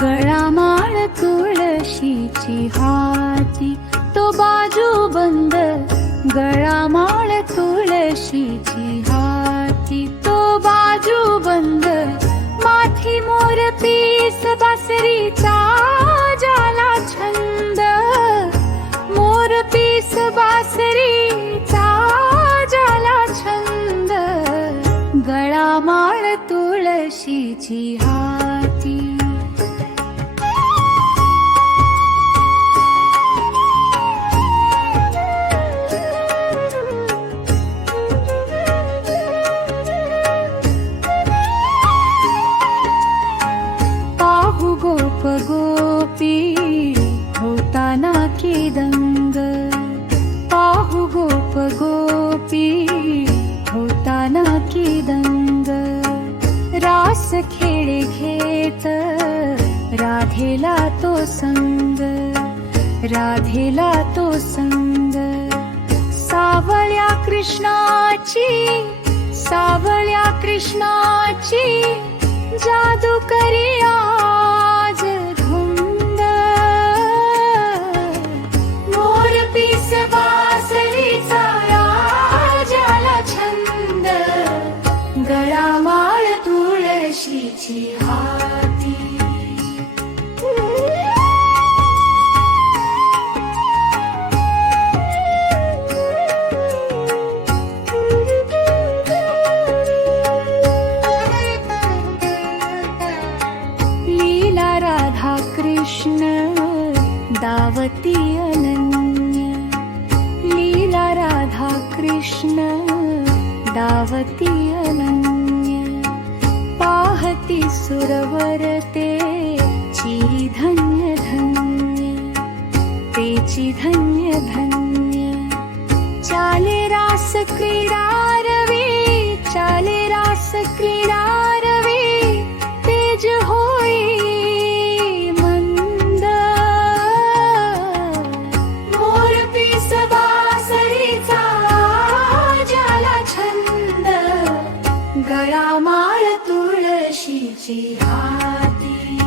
गळामाळ तुळशीची हाती, तो बाजू बंद. गळामाळ तुळशीची हाती, तो बाजू बंद. माथी मोर पीस बासरीचा जाला छंद. मोर पीस बासरीचा जाला छंद. गळामाळ तुळशीची हाती. गोप गोपी होताना दंग. पाहू गोप गोपी होताना दंग. रास खेळ घेत राधेला तो संग. राधेला तो संग. सावळ्या कृष्णाची, सावळ्या कृष्णाची जादू करी आज धुंद. मोर पीस बासरीचा राजाला छंद. गळामाळ तुळशीची हाती. राधा कृष्ण दावती अनन्य. लीला राधा कृष्ण दावती अनन्य. पाहती सुरवर तेची धन्य धन्य. तेची धन्य धन्य. चाले रास क्रीडा रवी. चाले रास क्रीडा रवी. तेज होई गळामाळ तुळशीची हाती.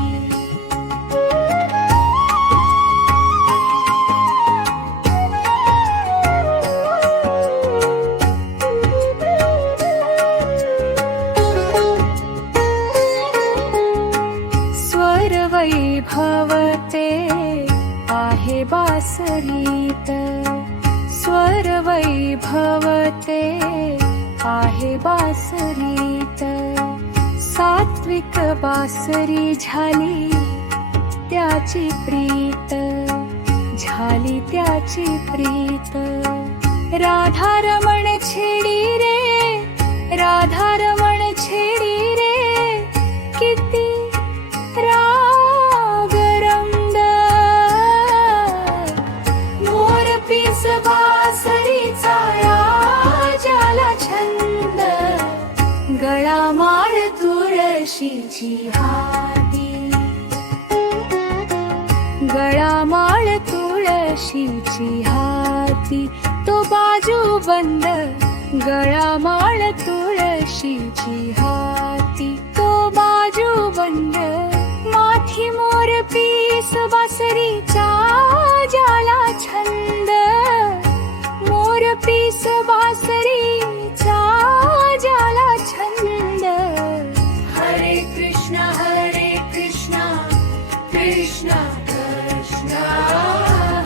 स्वर वैभवते आहे बासरीत. स्वर वैभवते आहे बासरीत. सात्विक बासरी झाली त्याची प्रीत. झाली त्याची प्रीत. राधा रमण छेडी रे. राधा रमण छेडी रे. किती राग रंग. मोर पीस बासरीचा राजाला छंद. गळामाळ तुळशीची हाती. गळामाळ तुळशीची हाती, तो बाजू बंद. गळामाळ तुळशीची हाती, तो बाजू बंद. माथी मोर पीस बासरीचा जाला छंद. मोर पीस बासरीचा जाला छंद. हरे कृष्णा कृष्णा कृष्णा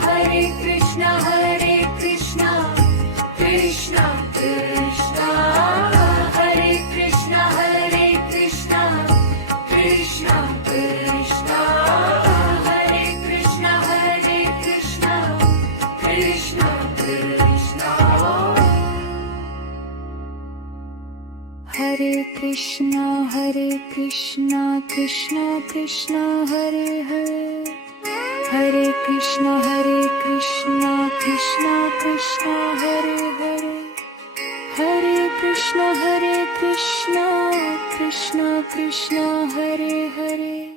हरे कृष्णा कृष्णा कृष्णा हरे कृष्णा कृष्णा कृष्णा कृष्णा हरे कृष्णा कृष्णा कृष्णा कृष्णा. हरे कृष्णा कृष्णा कृष्णा हरे हरे. हरे कृष्णा कृष्णा कृष्णा हरे हरे. हरे कृष्णा कृष्णा कृष्णा हरे हरे.